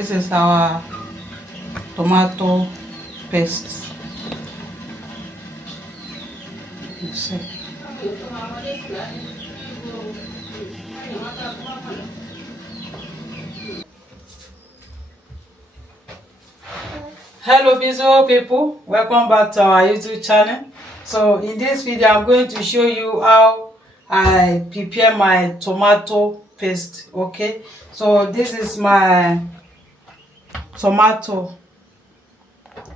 this is our tomato paste. You see. Hello beautiful people, welcome back to our YouTube channel. So in this video I'm going to show you how I prepare my tomato paste. Okay, so this is my tomato.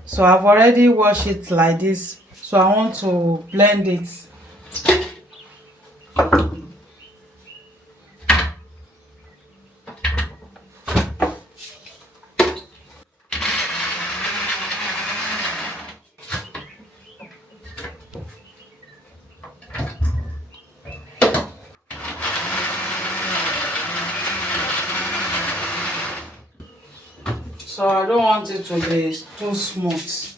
So I've already washed it like this, so I want to blend it. So I don't want it to be too smooth.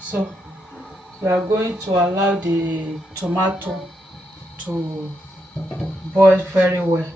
So we are going to allow the tomato to boil very well.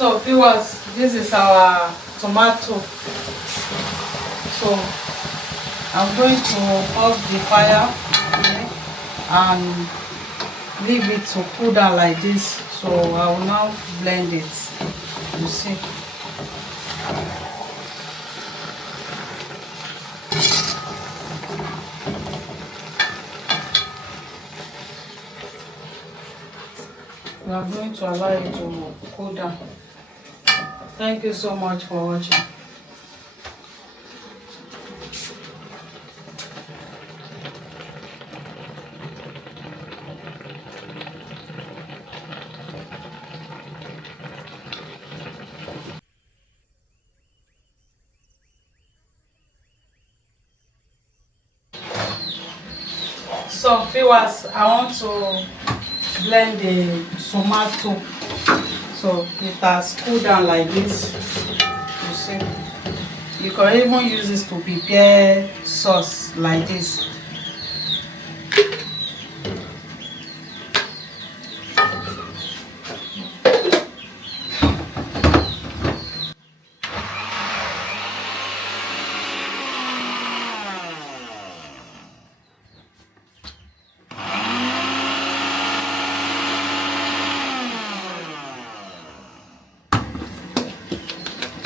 So viewers, this is our tomato. So I'm going to off the fire, okay, and leave it to cool down like this. So I will now blend it. You see. We are going to allow it to cool down. Thank you so much for watching. So viewers, I want to blend the tomato. So it has cooled down like this. You see, you can even use this to prepare sauce like this.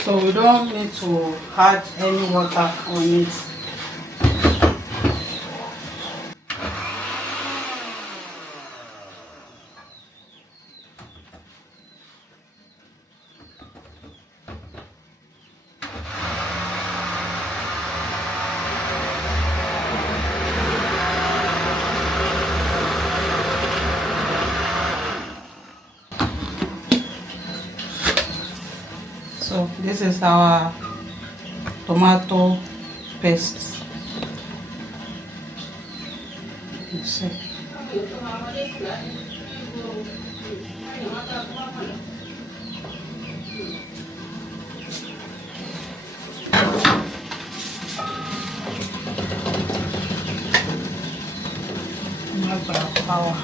So we don't need to add any water on it. This is our tomato paste. You see. Power.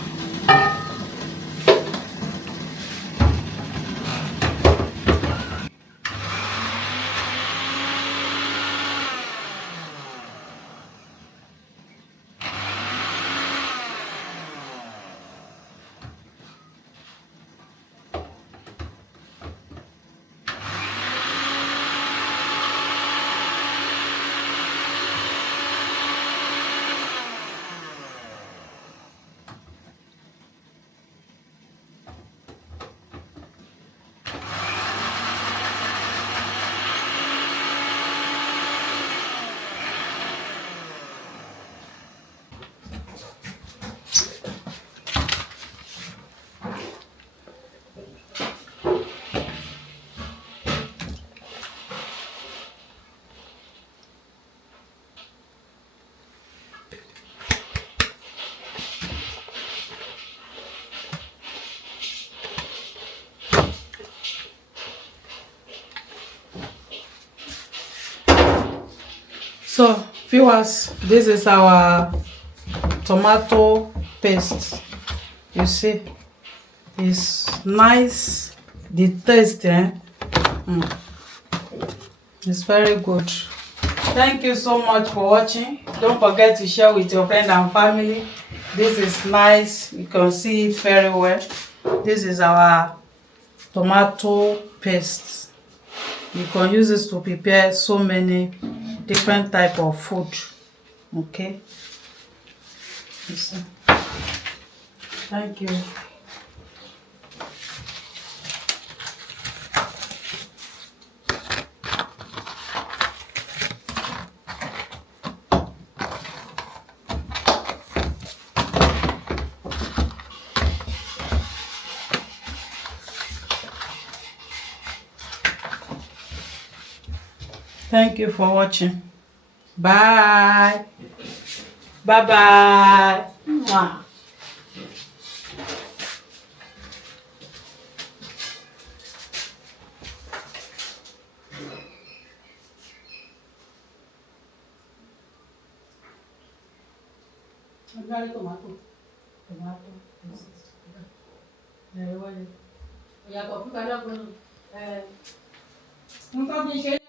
So viewers, this is our tomato paste. You see, it's nice. The taste, it's very good. Thank you so much for watching. Don't forget to share with your friend and family. This is nice. You can see it very well. This is our tomato paste. You can use this to prepare so many different type of food. Okay. Thank you. Thank you for watching. Bye. Bye bye. Mwah. Tomato. Tomato.